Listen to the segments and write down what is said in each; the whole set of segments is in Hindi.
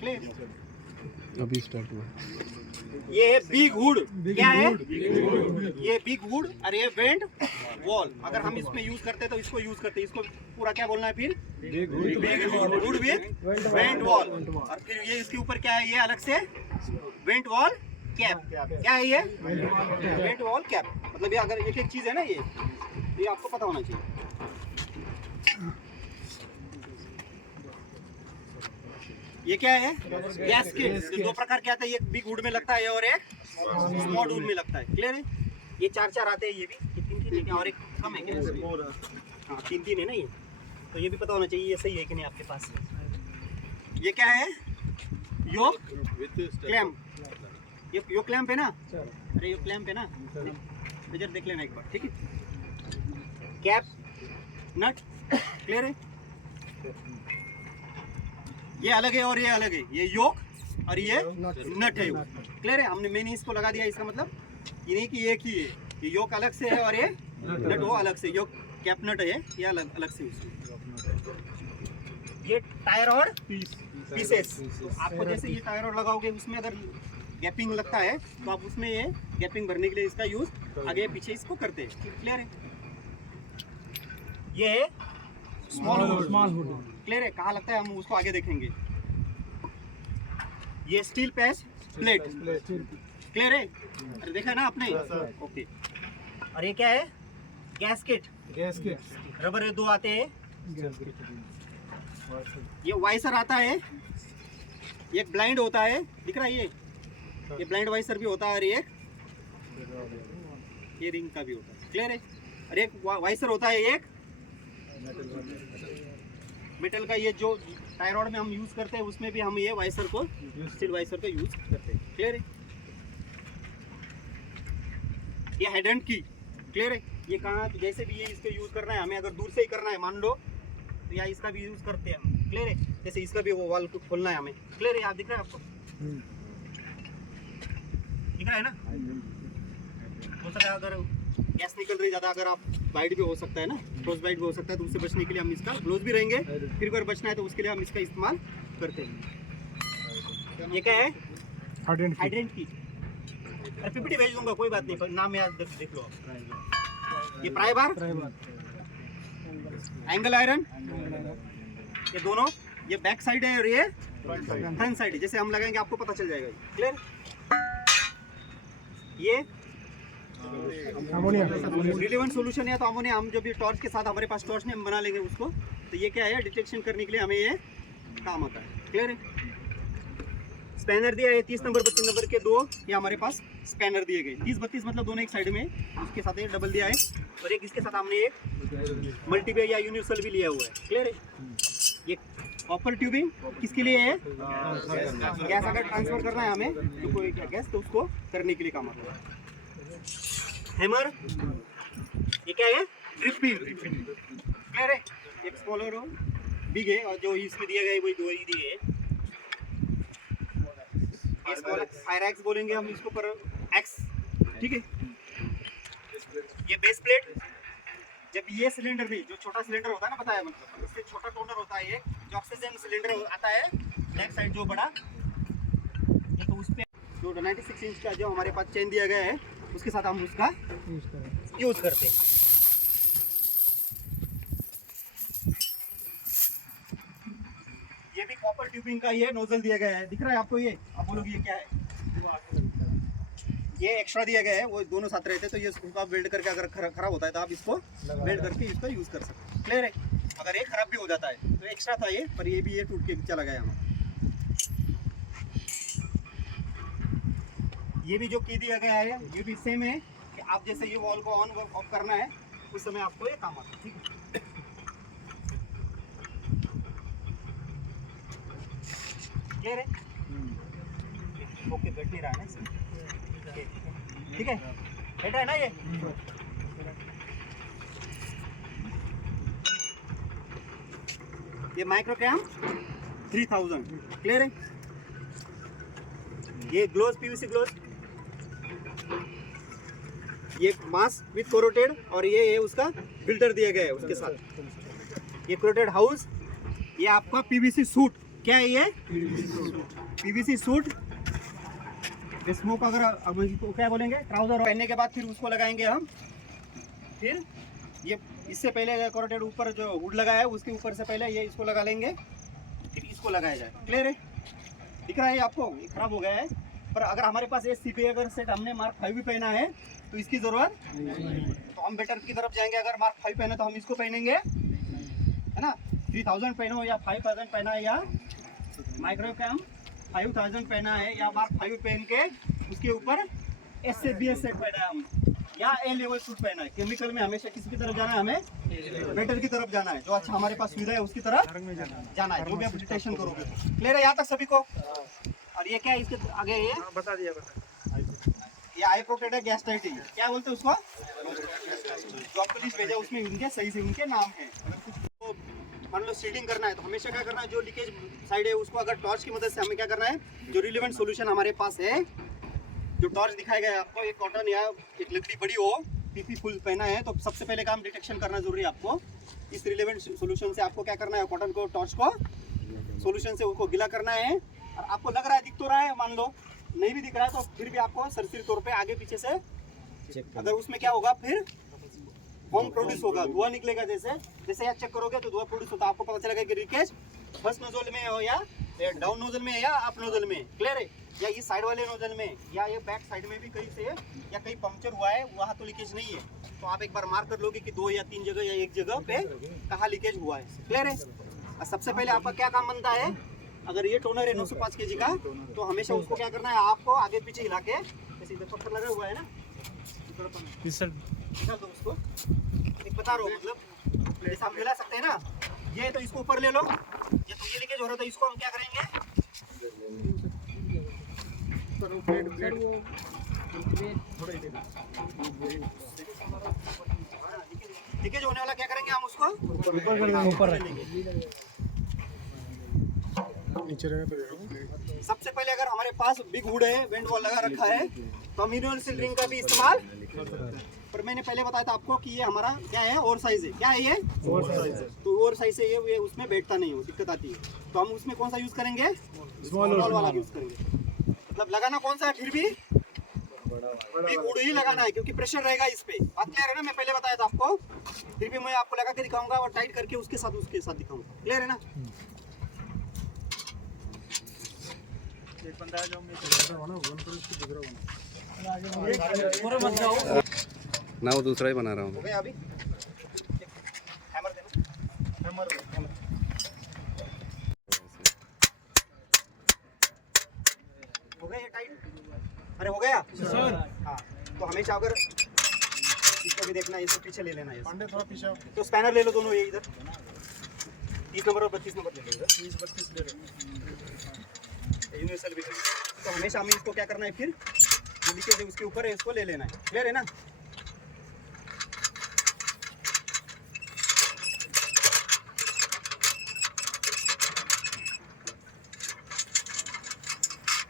क्लियर। अभी स्टार्ट हुआ। ये है बिग हुड। क्या है ये? बिग हुड और ये वेंट वॉल। अगर हम इसमें यूज करते हैं तो इसको यूज करते हैं, इसको पूरा क्या बोलना है फिर? Big hood with went wall. और फिर ये इसके ऊपर क्या है? ये अलग से वेंट वॉल कैप। क्या है ये? Went wall cap. मतलब ये अगर एक एक चीज है ना, ये आपको पता होना चाहिए। ये क्या है? गैस्केट। दो प्रकार के आते हैं, एक बिग हुड में लगता है और एक स्मॉल हुड में लगता है। क्लियर है? ये चार आते हैं, ये भी तीन है और एक कम है क्या? हाँ, तीन है ना ये। तो ये भी पता होना चाहिए ये सही है कि नहीं आपके पास। ये क्या है? योक क्लैम्प। ये योक क्लैम्प है ना? अरे योक क्लैम्प है ना? इधर देख लेना एक बार, ठीक है? कैप नट। क्लियर है? ये अलग है और ये अलग है। ये योक और ये नट है। क्लियर है? मैंने इसको लगा दिया, इसका मतलब ये नहीं कि एक ही है। ये योक अलग से है और ये नट वो अलग से। योक कैप नट है, ये अलग से है। ये टायर और पीसेस। आपको जैसे ये टायर और लगाओगे, उसमें अगर गैपिंग लगता है तो आप उसमें ये गैपिंग भरने के लिए इसका यूज आगे पीछे इसको करते हैं। क्लियर है? ये स्मॉल हुड। क्लियर है? कहाँ लगता है हम उसको आगे देखेंगे। ये स्टील पैच प्लेट। क्लियर है? अरे देखा ना आपने? ओके। और ये क्या है? गैस्केट। रबर है, दो आते हैं। ये वाइसर आता है। एक ब्लाइंड होता है, दिख रहा है ये ब्लाइंड वाइसर भी होता है और ये रिंग का भी होता है। क्लियर है? और एक वाइसर होता है, एक मेटल का। ये जो टाई रॉड में हम यूज करते हैं उसमें भी हम ये वाइसर को, स्टील वाइसर का यूज करते हैं। क्लियर है? ये हेड एंड की। क्लियर है? ये कहाँ जैसे भी ये इसको यूज करना है हमें, अगर दूर से ही करना है मान लो, तो या इसका भी यूज करते हैं हम। क्लियर है? जैसे इसका भी वो वाल को खोलना है हमें। क्लियर है? आप दिख रहा है आपको? दिख रहा है ना? हो सकता है अगर गैस निकल रही ज़्यादा, अगर आप बाइट भी हो सकता है ना, फ्रोस्ट बाइट भी हो सकता है, तो उससे बचने के लिए हम इसका ग्लोव्स भी रहेंगे। फिर अगर बचना है तो उसके लिए हम इसका इस्तेमाल करते हैं। ये क्या है? हाइड्रेंट की। अरे पीपीटी भेज दूंगा, कोई बात नहीं, नाम याद देख लो आप। ये प्राई बार, एंगल आयरन, ये दोनों। ये बैक साइड है और ये फ्रंट साइड है। जैसे हम लगाएंगे आपको पता चल जाएगा। क्लियर? ये रिलेवेंट सॉल्यूशन है, तो अमोनिया हम जो भी टॉर्च के साथ, हमारे पास टॉर्च नहीं, हम बना लेंगे उसको। तो ये क्या है? डिटेक्शन करने के लिए हमें ये काम आता है। क्लियर है? स्पैनर दिया है 30 नंबर 32 नंबर के दो, ये हमारे पास स्पैनर दिए गए। 30-32 मतलब दोनों एक साइड में, उसके साथ ये डबल दिया है और एक इसके साथ हमने एक मल्टीपे या यूनिवर्सल भी लिया हुआ है। क्लियर है? ये कॉपर ट्यूबिंग किसके लिए है? गैस अगर ट्रांसफर करना है हमें, तो कोई गैस, तो उसको करने के लिए काम आता है। हैमर, ये क्या है? Drip pin. क्लियर है? एक स्मॉलर और बिग है, और जो इसमें दिया गया है वही दो ही दिए है। ये स्मॉलर फायर एक्स बोलेंगे हम इसको, पर एक्स, ठीक है? ये बेस प्लेट। जब ये सिलेंडर में जो छोटा सिलेंडर होता है ना, बताया मतलब इससे छोटा टोनर होता है, एक जो ऑक्सीजन सिलेंडर आता है लेफ्ट साइड जो बड़ा, ये तो उस पे जो 96 इंच का जो हमारे पास चेन दिया गया है, उसके साथ हम उसका यूज करते हैं। ये भी कॉपर ट्यूबिंग का ये नोजल दिया गया है, दिख रहा है आपको? ये आप बोलोगे ये क्या है? ये एक्स्ट्रा दिया गया है, वो दोनों साथ रहते हैं, तो ये उसको आप वेल्ड करके, अगर खराब होता है तो आप इसको वेल्ड करके इसको यूज कर सकते हैं। क्लियर है? अगर ये खराब भी हो जाता है तो एक्स्ट्रा था ये, पर ये भी ये टूट के चला गया हमारा। ये भी जो की दिया गया है, ये भी सेम है कि आप जैसे ये वॉल को ऑन ऑफ करना है, उस समय आपको ये काम आता है। ठीक है? क्लियर है? ओके, बैठ नहीं रहा है ना इसमें? ठीक है, बैठ रहा है ना ये? ये माइक्रोकैम 3000। क्लियर है? ये ग्लोव्स, पीवीसी ग्लोव्स, ये मास्क विथ कोरोटेड, और ये उसका फिल्टर दिया गया है उसके साथ। ये कोरोटेड हाउस, ये आपका पीवीसी सूट। क्या है ये? PVC suit. स्मोक अगर अब इसको क्या बोलेंगे, ट्राउजर पहनने के बाद फिर उसको लगाएंगे हम। फिर ये इससे पहले कोरोटेड ऊपर जो हुड लगाया है उसके ऊपर से पहले ये इसको लगा लेंगे, फिर इसको लगाया जाए। क्लियर है? दिख रहा है आपको? ये खराब हो गया है, पर अगर हमारे पास ये सीपी अगर सेट हमने मार्क 5 भी पहना है तो इसकी ज़रूरत नहीं, तो हम बेटर की तरफ जाएंगे। अगर मार्क 5 पहने तो हम इसको पहनेंगे, है ना। 3000 पहनो या 5000 पहना है, या माइक्रो कैम 5000 पहना है, या मार्क 5 पहन के उसके ऊपर एस से बी एस सेट पहना है हम, या ए लेवल सूट पहना है। केमिकल में हमेशा किसकी तरफ जाना है? हमें बेटर की तरफ जाना है। जो अच्छा हमारे पास सुविधा है उसकी तरफ जाना है, जो भी आप डिटेक्शन करोगे। क्लियर है यहाँ तक सभी को? और ये क्या है इसके आगे? ये बता दिया ये आई प्रोटेक्ट है, गैस टाइट है, क्या बोलते हैं उसको? जो आपको लिस्ट भेजा उसमें उनके सही से उनके नाम है। अगर कुछ तो मान लो सीडिंग करना है तो हमेशा क्या करना है, जो लीकेज साइड है उसको अगर टॉर्च की मदद से हमें क्या करना है, जो रिलेवेंट सोल्यूशन हमारे पास है, जो टॉर्च दिखाया गया है आपको, एक कॉटन या एक लकड़ी बड़ी हो, पीपी फुल पहना है, तो सबसे पहले काम डिटेक्शन करना जरूरी है आपको। इस रिलेवेंट सोल्यूशन से आपको क्या करना है, कॉटन को, टॉर्च को सोल्यूशन से उसको गीला करना है। और आपको लग रहा है, दिख तो रहा है, मान लो नहीं भी दिख रहा है तो फिर भी आपको सरसरी तौर पे आगे पीछे से अगर उसमें क्या होगा, फिर फोम प्रोड्यूस होगा, धुआं निकलेगा। जैसे जैसे यहाँ चेक करोगे तो धुआं प्रोड्यूस होता है, आपको पता चलेगा कि लीकेज फर्स्ट नोजल में हो, या डाउन नोजल में, या अप नोजल में। क्लियर है? या इस साइड वाले नोजल में, या ये बैक साइड में भी कहीं से या कहीं पंक्चर हुआ है, वहाँ तो लीकेज नहीं है। तो आप एक बार मार्क कर लोगे कि 2 या 3 जगह या एक जगह पे कहाँ लीकेज हुआ है। क्लियर है? और सबसे पहले आपका क्या काम बनता है, अगर ये टोनर है 905 kg का, तो हमेशा उसको क्या करना है, आपको आगे पीछे हिला के, जैसे इधर पत्थर लगा हुआ है ना, फिसल दो उसको। एक बता रहा हूँ, मतलब जैसे आप हिला सकते हैं ना, ये तो इसको ऊपर ले लो, ये तो ये लीकेज हो रहा था, इसको हम क्या करेंगे, लीकेज होने वाला क्या करेंगे हम, उसको ऊपर रखेंगे। सबसे पहले अगर हमारे पास बिग हुड है, वेंट वॉल लगा रखा है, तो हम यूनिवर्सल रिंग का भी इस्तेमाल, पर मैंने पहले बताया था आपको कि ये हमारा क्या है, ओवर साइज है। क्या है ये? ओवर साइज है। तो ओवर साइज से ये उसमें बैठता नहीं हो, दिक्कत आती है। तो हम उसमें कौन सा यूज करेंगे, स्मॉल वाला यूज करेंगे। मतलब लगाना कौन सा है, फिर भी बिग हुड ही लगाना है, क्योंकि प्रेशर रहेगा इस पे। बात क्लियर है ना? मैं पहले बताया था आपको, फिर भी मैं आपको लगा के दिखाऊंगा और टाइट करके उसके साथ दिखाऊंगा। क्लियर है ना? एक बंदा है जो ना, वो दूसरा ही बना रहा हूँ। हो गया अभी? हैमर देना, हैमर हो गया ये टाइट? अरे हो गया सर। हाँ, तो हमेशा अगर इसको भी देखना है, इसको पीछे ले लेना है, थोड़ा पीछे। तो स्पैनर ले लो दोनों, ये इधर 30 नंबर और 32 नंबर ले लो, इधर 30-32 ले लो, यूनिवर्सल भी। तो हमेशा हमें इसको क्या करना है, फिर जो लीकेज है उसके ऊपर है, इसको ले लेना है। क्लियर है ना?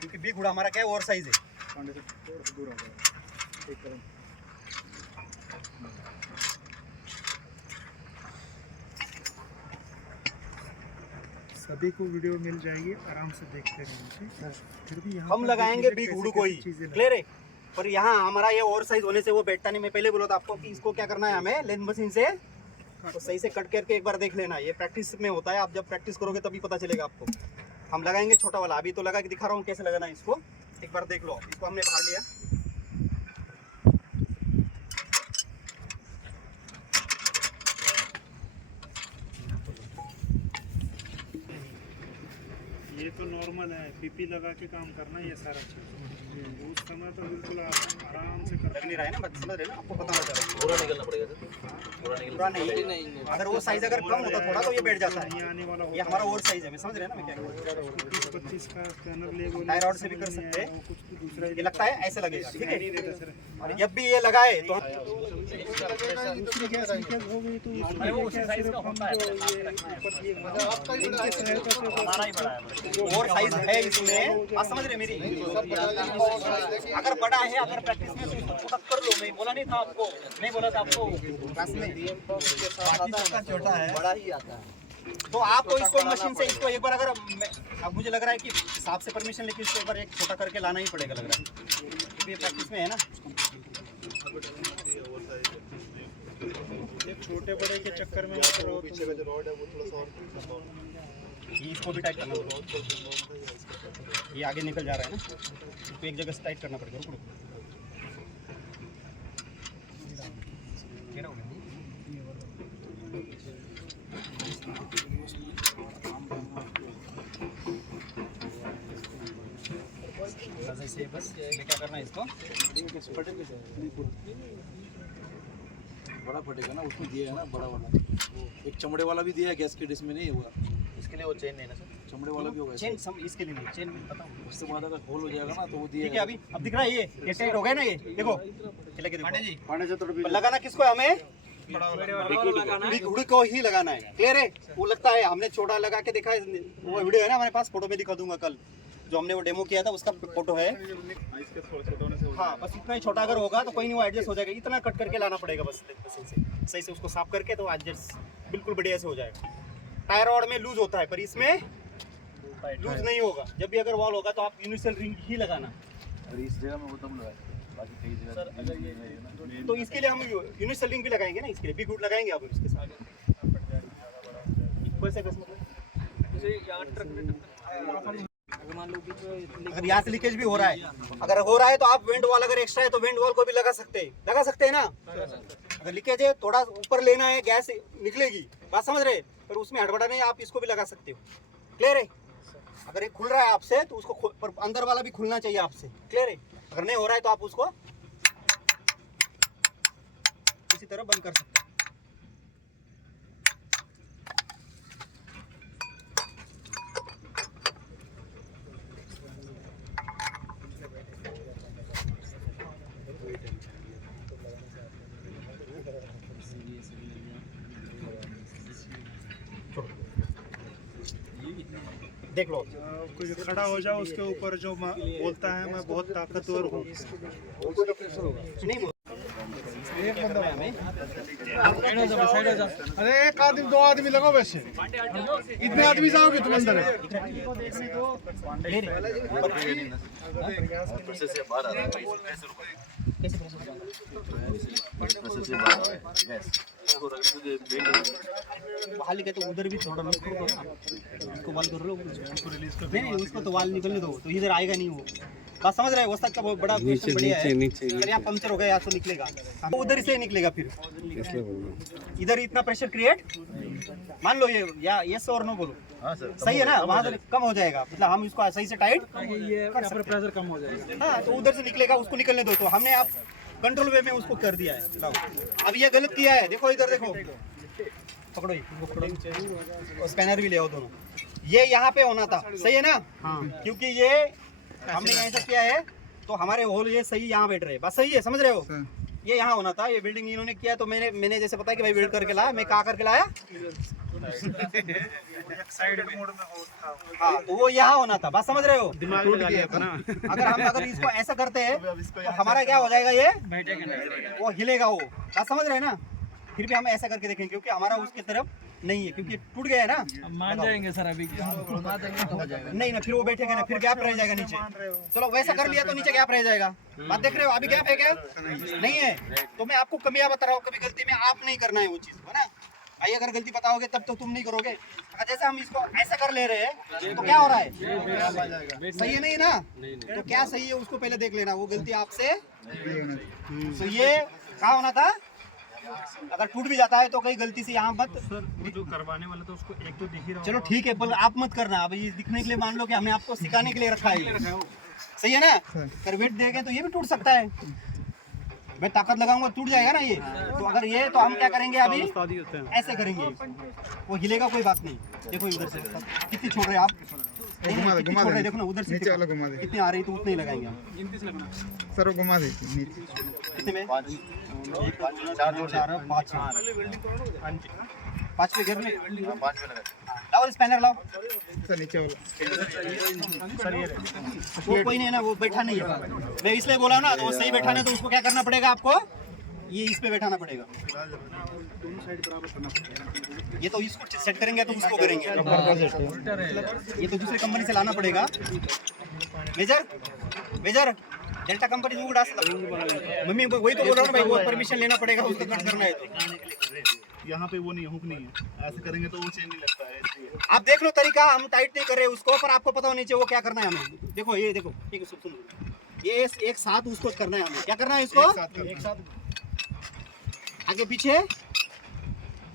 क्योंकि बिग हुड हमारा क्या है, ओवर साइज है। सभी को वीडियो मिल जाएगी, आराम से देखते रहेंगे। फिर भी हम लगाएंगे बिग हुड को ही। क्लियर है? पर यहाँ हमारा ये ओवर साइज होने से वो बैठता नहीं। मैं पहले बोला था आपको कि इसको क्या करना है, हमें लेंथ मशीन से तो सही से कट करके एक बार देख लेना। ये प्रैक्टिस में होता है, आप जब प्रैक्टिस करोगे तभी पता चलेगा आपको। हम लगाएंगे छोटा वाला, अभी तो लगा के दिखा रहा हूँ कैसे लगाना है इसको, एक बार देख लो। इसको हमने बाहर लिया, ये तो नॉर्मल है, पीपी लगा के काम करना ये सारा चीज। उस समय तो बिल्कुल आराम से लग नहीं रहा है ना, बस समझ रहे ना, आपको पता होता है। पूरा निकलना पड़ेगा सर, पूरा नहीं, अगर वो साइज अगर कम होता थोड़ा तो ये बैठ जाता है। आने वाला ये हमारा ओवर साइज है, मैं समझ रहे हैं ना मैं क्या कह रहा हूँ। 25 का स्कैनर ले बोले, टाई रॉड से भी कर सकते हैं, कुछ दूसरा ये लगता है ऐसे लगेगा, ठीक है। नहीं देता सर। और जब भी ये लगाए तो दूसरी गैस लीकेज हो गई तो वो उसी साइज का होता है, और साइज है इसमें, आप समझ रहे मेरी। अगर बड़ा है, अगर प्रैक्टिस में तो इसको छोटा कर लो। मैं बोला नहीं था आपको, नहीं बोला था आपको क्लास में, छोटा है, बड़ा ही आता है। तो आप इसको मशीन से इसको एक बार अगर अब मुझे लग रहा है कि साहब से परमिशन लेके इसको एक बार एक छोटा करके लाना ही पड़ेगा लग रहा है, क्योंकि ये प्रैक्टिस में है ना। ये छोटे बड़े के चक्कर में मत रहो। पीछे का जो रॉड है वो थोड़ा सा और ये इसको भी टाइट करना पड़ेगा, ये आगे निकल जा रहा है ना, इसको एक जगह से टाइट करना पड़ेगा। रुको ऐसे बस ये क्या करना है इसको, बड़ा फटेगा ना, उसमें दिया है ना बड़ा वाला, एक चमड़े वाला भी दिया है गैस किट, इसमें नहीं हुआ। इसके लिए वो चेन नहीं ना सर? चमड़े वाला भी होगा चेन इसके लिए नहीं, चेन पता हूँ। उससे बाद अगर खोल हो जाएगा ना तो वो दिया ठीक है, अभी अब दिख रहा है, ये टाइट हो गया ना, ये देखो पांडे जी लगाना किसको है हमें, बिग को ही लगाना है। क्लियर है, वो लगता है हमने छोटा लगा के देखा है, वो वीडियो है ना हमारे पास, फोटो में दिखा दूंगा कल, जो हमने वो डेमो किया था उसका फोटो है। हाँ बस इतना ही छोटा अगर होगा तो कोई नहीं, वो एडजस्ट हो जाएगा। इतना कट करके लाना पड़ेगा बस सही से उसको साफ करके, तो एडजस्ट बिल्कुल बढ़िया से हो जाएगा। टायर रॉड में लूज होता है पर इसमें लूज नहीं होगा। जब भी अगर वॉल होगा तो आप यूनिवर्सल रिंग ही लगाना। और इस जगह में वो दम लगाए, बाकी कई जगह तो इसके लिए हम यूनिवर्सल रिंग भी लगाएंगे ना, इसके लिए भी गुड लगाएंगे आप इसके साथ। अगर यहाँ से लीकेज भी हो रहा है, अगर हो रहा है तो आप वेंट वॉल अगर एक्स्ट्रा है तो वेंट वॉल को भी लगा सकते हैं ना। अगर लीकेज है थोड़ा ऊपर लेना है, गैस निकलेगी, बात समझ रहे, पर उसमें हड़बड़ा नहीं, आप इसको भी लगा सकते हो। क्लियर है, अगर ये खुल रहा है आपसे तो उसको पर अंदर वाला भी खुलना चाहिए आपसे। क्लियर है, अगर नहीं हो रहा है तो आप उसको इसी तरह बंद कर सकते हैं। देख लो, कोई खड़ा हो जाओ उसके ऊपर जो बोलता है मैं बहुत ताकतवर हूँ, नहीं अरे एक आदमी दो आदमी लगो, वैसे इतने आदमी जाओगे तुम अंदर। प्रोसेस से बाहर आ रहा है भाई, कैसे रुका? प्रोसेस से बाहर आ रहा है गैस, इसको रखने से बेंड बाहर लेके तो उधर भी थोड़ा लॉक करो ना, इसको वाल कर लो, उसको रिलीज कर। नहीं उसको तो वाल निकलने दो, तो इधर आएगा नहीं वो। बात समझ रहे हैं, वस्ताद का बहुत बड़ा क्वेश्चन बढ़िया है। अगर यहाँ पंक्चर हो गया यहाँ से निकलेगा, उधर से निकलेगा, फिर इधर इतना प्रेशर क्रिएट, मान लो ये या यस और नो बोलो। हाँ सर, सही है ना, वहाँ से कम हो जाएगा, मतलब हम इसको सही से टाइट कर सकते हैं, प्रेशर कम हो जाएगा। हाँ तो उधर से निकलेगा, उसको निकलने दो। तो हमने आप कंट्रोल वे में उसको कर दिया है। लाओ, अब ये गलत किया है, देखो इधर देखो, पकड़ो ये, और स्पैनर भी ले आओ दोनों। ये यहाँ पे होना था, सही है ना? हाँ, क्योंकि ये हमने ऐसा किया है तो हमारे होल ये सही यहाँ बैठ रहे हैं, बस सही है, समझ रहे हो? ये यहाँ होना था, ये बिल्डिंग इन्होंने किया तो मैंने जैसे पता है कि भाई बिल्ड करके लाया, मैं कहाँ करके लाया, साइड मोड में होता। हाँ तो वो यहाँ होना था, बात समझ रहे हो? अगर इसको ऐसा करते हैं तो हमारा क्या हो जाएगा, ये वो हिलेगा, वो बात समझ रहे हैं ना? फिर भी हम ऐसा करके देखेंगे, क्योंकि हमारा उसके तरफ नहीं है, क्योंकि टूट गया है ना। मान जाएंगे सर, अभी घुमा देंगे तो हो जाएगा। नहीं ना, फिर वो बैठेगा ना, फिर गैप रह जाएगा नीचे। चलो वैसा कर लिया तो नीचे गैप रह जाएगा, बात देख रहे हो? अभी गैप है क्या? नहीं है, तो मैं आपको कमियां बता रहा हूँ, कभी गलती में आप नहीं करना है वो चीज, है ना भाई? अगर गलती पता होगे तब तो तुम नहीं करोगे। अगर जैसे हम इसको ऐसा कर ले रहे हैं तो क्या हो रहा है, सही है नहीं ना? तो क्या सही है उसको पहले देख लेना, वो गलती आपसे। तो ये कहाँ होना था, अगर टूट भी जाता है तो कहीं गलती से यहाँ मत। सर वो जो करवाने वाला था उसको एक तो दिख ही रहा। चलो ठीक है, पर आप मत करना, अब ये दिखने के लिए मान लो कि हमने आपको सिखाने के लिए रखा है, सही है ना? अगर वेट देंगे तो ये भी टूट सकता है, मैं ताकत लगाऊंगा टूट जाएगा ना ये। तो अगर ये, तो हम क्या करेंगे अभी, ऐसे करेंगे, वो हिलेगा, कोई बात नहीं। देखो इधर से कितनी छोड़ रहे हैं आप, घुमा दे, घुमा दे। देखो ना उधर से नीचे वाला घुमा दे। कितनी आ रही तो उतने ही लगाएंगे आप। सर वो घुमा दे नीचे। कितने में? 4 जोड़ 5 पे घेर ले, 5 में लगा। लाओ स्पैनर लाओ। सर नीचे वाला वो कोई नहीं है ना, वो बैठा नहीं है, मैं इसलिए बोला ना, तो वो सही बैठा नहीं, तो उसको क्या करना पड़ेगा आपको, ये इस पे बैठाना पड़ेगा। दोनों साइड बराबर करना पड़ेगा। ये तो इसको सेट करेंगे तो उसको करेंगे। ये तो दूसरी कंपनी से लाना पड़ेगा। मेजर मेजर डेल्टा कंपनी से उड़ा मम्मी वही तो बोल रहा हूँ भाई, वो परमिशन लेना पड़ेगा उसको कट करना है तो। यहाँ पे वो नहीं हुक नहीं है, ऐसे करेंगे तो वो चेन नहीं लगता है इसलिए। आप देख लो तरीका, हम टाइट नहीं कर रहे उसको, पर आपको पता होना चाहिए वो क्या करना है हमें। देखो ये देखो, ठीक है सुनो, ये एक साथ उसको करना है हमें। क्या करना है इसको? एक साथ आगे पीछे,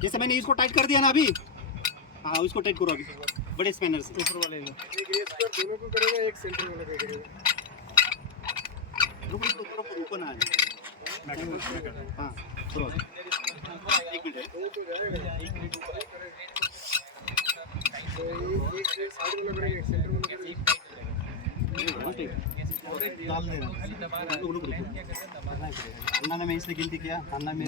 जैसे मैंने इसको टाइट कर दिया ना अभी, हाँ उसको टाइट करो अभी बड़े स्पैनर से। ऊपर वाले दोनों को करेगा, एक सेंटर वाला करेगा। रुको ना, हाँ सुनो एक मिनट डाल देना। अन्ना ने मैं इसने गिनती किया, अन्ना में